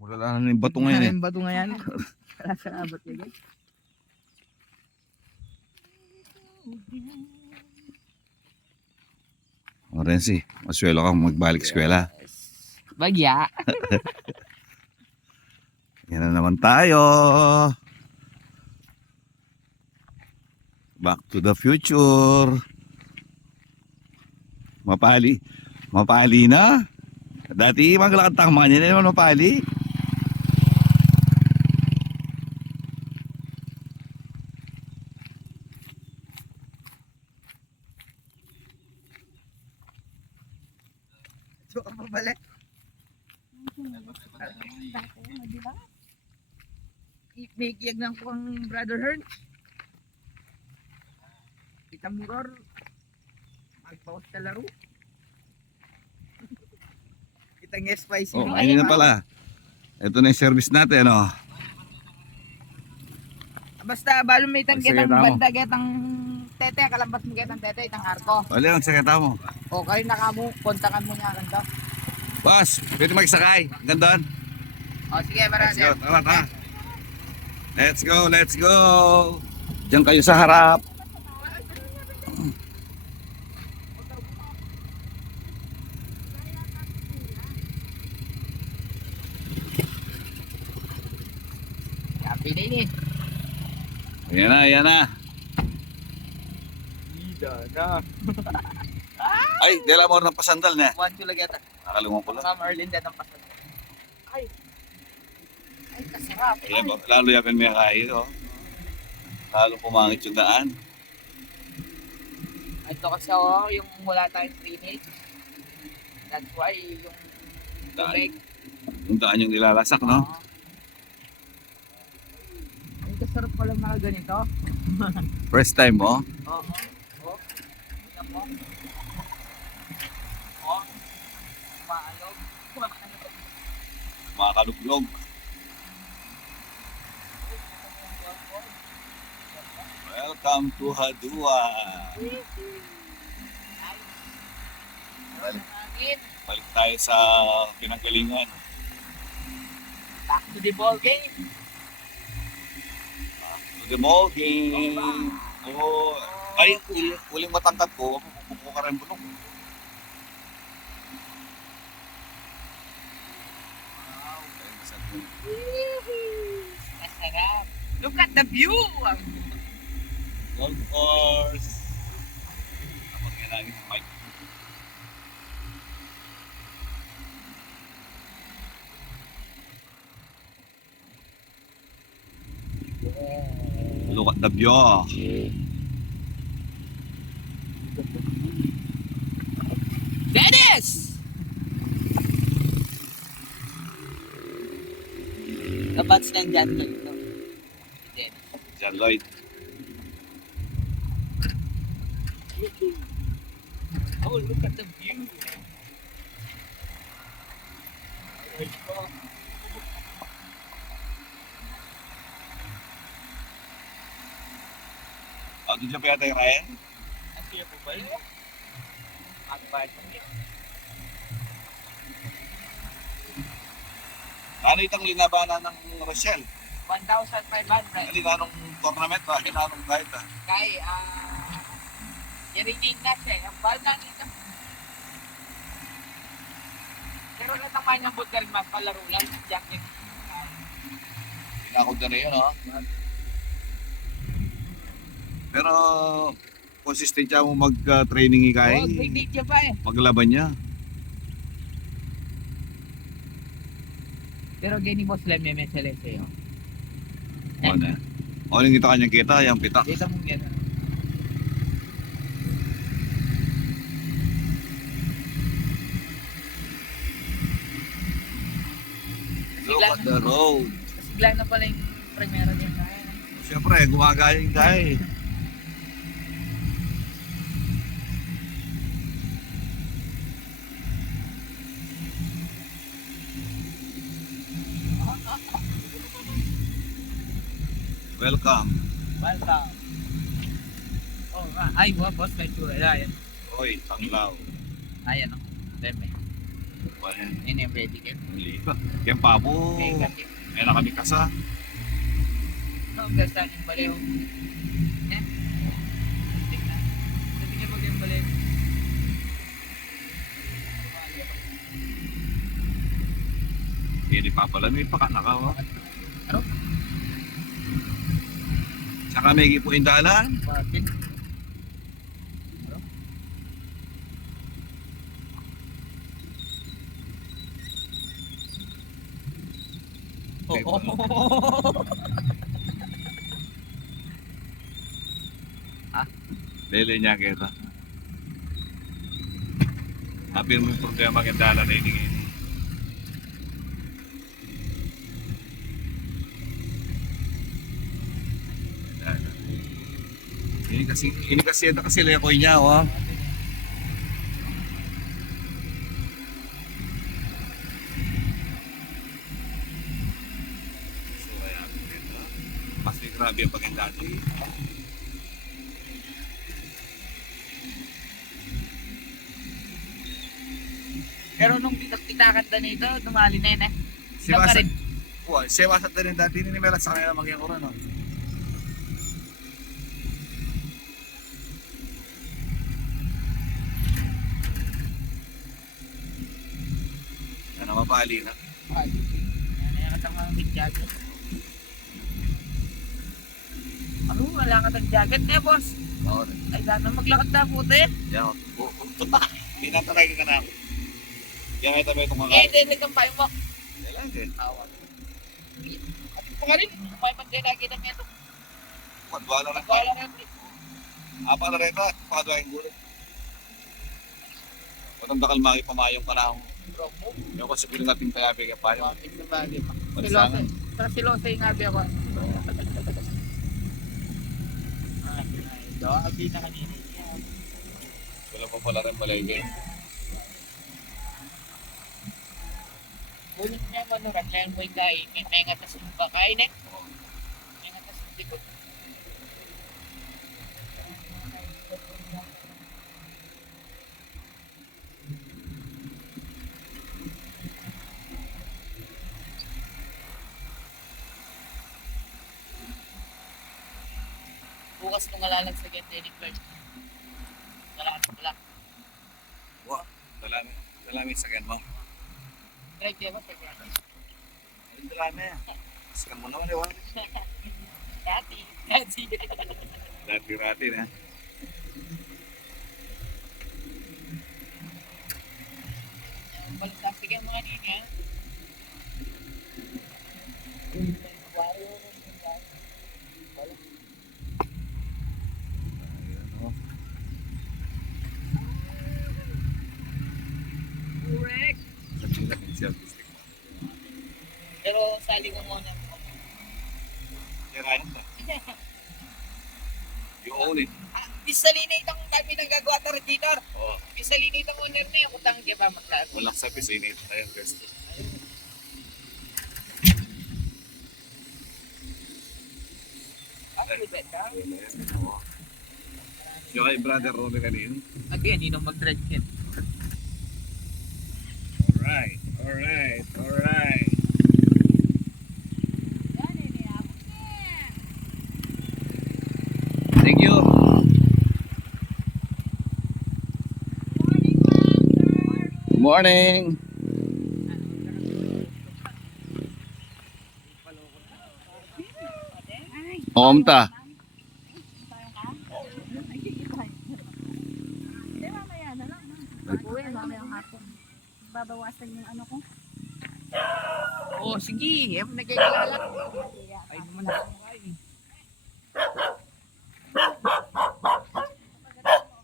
Wala lang yung bato ngayon eh. Yung bato ngayon. Wala sa abot niya guys. O Renzi, maswelo kang magbalik eskwela. Bagya. Yan na naman tayo. Back to the future. Mapali na. Dati maglakad tama niya na naman mapali. So, ka pabalik. May kiyag ng pang Brother Hearn. Kita muror. Magpaus ka laro. Kitang spicy. Oh, ayun na pala. Ito na yung service natin, ano. Basta balo may Ang tanggit ang sakita mo. banda getang tete, kalambas mo getang tete, itang arko. Wala ang sakita mo. O kayo nakamu, kontakan mo niya ganda. Boss, pwede magsakay. Gandun. O sige, Let's marami. go, tara, tara. Let's go, let's go. Diyan kayo sa harap. Happy na ini. Ayan na, ayan na. Ida na. Ay, dela mo ng pasandal na. One to lagi ata. Nakalungan ko lang. Ma'am Erlinda ng pasan. Ay. Ay, kasarap. Ayan, lalo yakin may kayo. Oh. Lalo pumangit yung daan. Ito kasi oh, yung wala tayong drainage. That's why yung Daan. tubig. Yung daan yung nilalasak, no? Ay, kasarap pala mga ganito. First time mo? Oo. Oh. Tingnan mo. Oh. Maalog. Mga kaluglog. Welcome to Hadua. Balik tayo sa pinanggalingan. Back to the ball game. To the mall game. Oh, ay, uling matangkad ko. Pupupo ka rin bulong. Wow. Masarap. Look at the view. Golf course. Kapag kailangan yung mic. Look at the view. Dennis! Kabats ng dyan dito. Dennis. John Lloyd. Oh, look at the view. Oh, doon siya pa yata yung Ryan? Ang siya po ba yun? Magbayad mo yun. Ano itang linabanan ng Rochelle? 1,500. Ano linanong tournament ba? Linanong guide ah. Kay, yarinig na siya. Ang bal na nito. Pero naman yung budgar mas palaro lang. Jacket. Pinakod na rin yun, oh. Pero consistent siya mo mag-training ikay. Oh, grade siya pa eh. Paglaban niya. Pero gini boss lang may message sa'yo. O na. O yung kita kanyang kita, yung pitak. Dito mo yan. Look at the road. Kasiglan na pala yung primera niya kaya. Siyempre, gumagaya yung guy. Welcome. Welcome. Oh, ay, boss, may tura. Ayan. Oy, Tanglaw. Ayan, oh. Deme. yan. Yun yung ready game. Mali ba? Yan pabo. Okay, kasi. Ayan na kami kasa. No, basta yung baliw. Yan. Tingnan. Sabi niya mag yung baliw. Hindi pa pala. May pakanakaw. Ano? Saka may gipo yung dalan. Bakit? Okay, Oo. Lele niya kita. Happy mo yung problema ng dalan na ini. Ini kasi ito kasi lekoy niya, oh. So, ayan. Ito. Mas may grabe ang pagandaan dito. Pero nung titakan na nito, dumali na yun eh. Si Ilan pa Wasa, rin? si Wasa din dati ni Melat sa kanila maging oran, no? Ano mapali na? Ay, ano yung katang mga big jacket? Ano, wala ka ng jacket eh, boss. Oo. Ay, sana maglakad na puti. Yan. Punta. Tinatanay ka na ako. Yan ay tabi itong mga... Eh, dinig ang payo mo. Kailan din. Awan. At ito ka rin, may magdalagi ng ito. Padwala na. Wala na rin. Apa na rin ka. Pakadwa yung gulit. Matanda kalmaki pamayong panahon. Bro mo. Yung kasi piling natin tayo bigyan pa yung Bakit sa bagay mo? Palisangan. Silose yung abi ako. Ay, ito, abi na kanina. wala pa pala rin palengke. Kunin niya manurat na yung may kain. May ngatas yung bakain eh. May ngatas yung likod. Bukas nung alalag sa Genteric Bird. Kailangan sa black. Wow. Dalami sa mo. Drive kayo ba? Pwede natin. Ay, dalami. Skan mo naman, ewan. Dati. Dati. Dati-rati na. Balastastik yung mga niya. Ayan, oh. Correct. Sabi na yung self-stick mo. Pero sali ko muna. Yan, ayun na. You own it. Bisalinate ang dami nagagawa ta rin dito. Oo. Bisalinate ang owner na yung utang kaya pa magkano. Walang sabi sa init. Ayan, guys. Ay, beta. Oo. Yung kay brother Romy kanina. Again, hindi nang mag-drive yan. Alright. Thank you. Good morning. Omta. Hindi, mamaya na lang. Uwi, mamaya ang hapon. Babawasan yung ano ko. Oo, sige. Yan mo nagkakilala. Ay, naman na ako kain.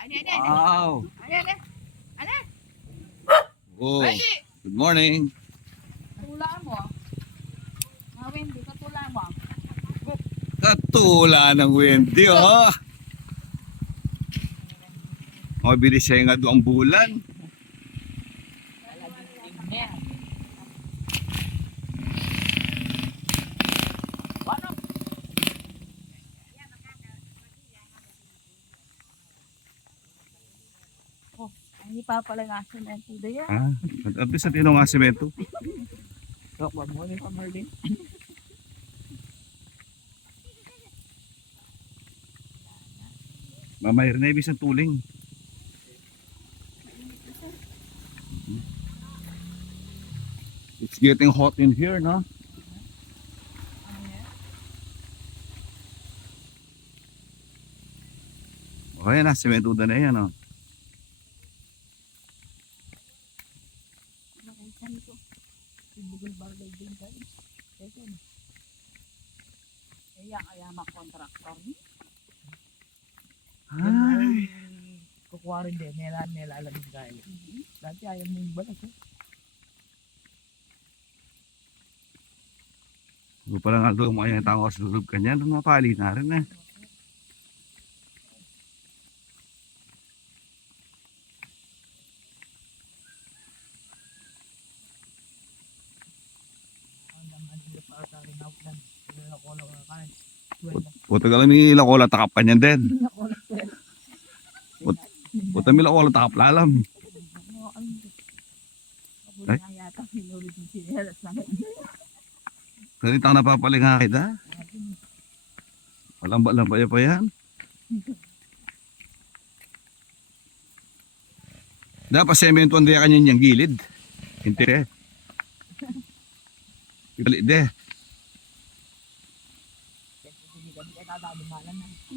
Ano? Wow. Ano? Oh, Ay, good morning. Tula mo. Mga Wendy, katula mo. Katula ng Wendy, oh. Mabilis siya nga doon ang bulan. Hindi pa pala nasa na ito yan. Ah, at least sa tinong nga simento. Rock mo ni pa Marlin. Mamayar na ibig sa tuling. It's getting hot in here, no? Okay na, sementuda na yan, no? Nakaisan ko. Ibugol bargay din guys. Ito. Kaya makontraktor ni. Ay. Kukuha rin din. Nilalamig kayo. Dati ayaw mo yung balas eh. Kung parang nga doon mga tao sa loob kanya, doon mapali na rin eh. Puta ka lang may lakola takap ka niyan din. Puta may lakola takap lalam. Ay? Yata pinulid yung sinelas lang. Ganito ang napapalinga kita. Walang pa yan. Dapat sementuan din kanya niyang gilid. Hindi eh. Pipalit de.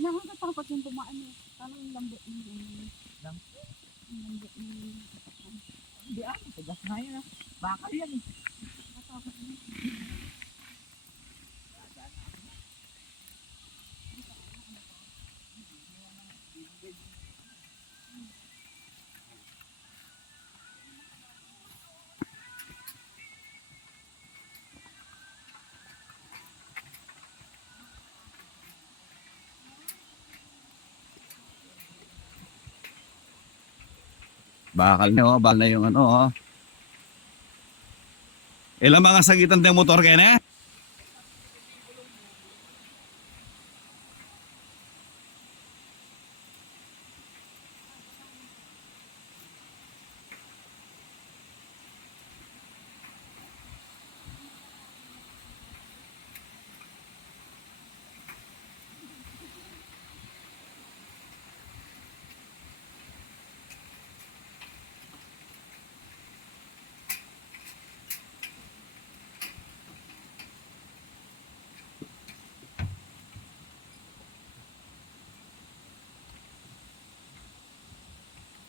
Nakakatakot yung tumaan mo. Parang yung lambot mo. Lambot mo. Hindi tigas na yun ah. Bakal yan eh. Nakatakot mo. Bakal niyo, bakal na yung ano, oh. Ilang mga sagitan ng motor kaya na?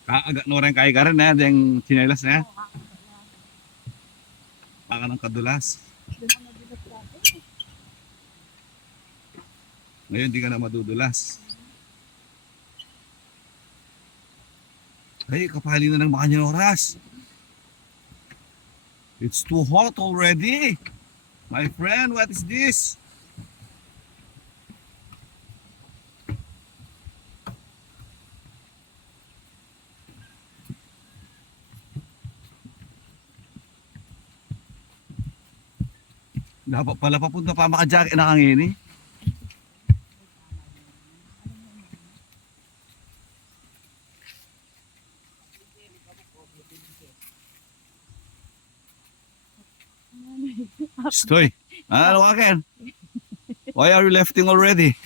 Kaagak no rin kay karon na yung chinelas na. Baka ng kadulas. Ngayon di ka na madudulas. Ay, kapali na ng mga niyang oras. It's too hot already. My friend, what is this? Dapat pala papunta pa maka-jacket na kangini. Stoy. Ano ka Ken? Why are you lefting already? Sige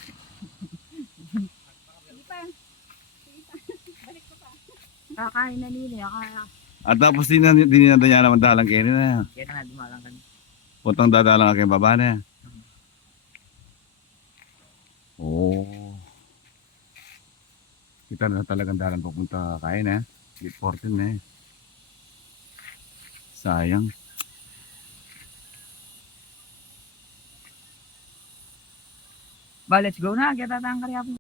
pa. Sige pa. Balik ko pa. Kakain na nila. Kaya. At tapos din na niya naman dalang Kenny na. Kaya na dumalang ka. Puntang dadalang aking baba na. Oh. Kita na talagang dalang papunta kain eh. Gate 14 eh. Sayang. Ba, let's go na. Kaya tatang karya po.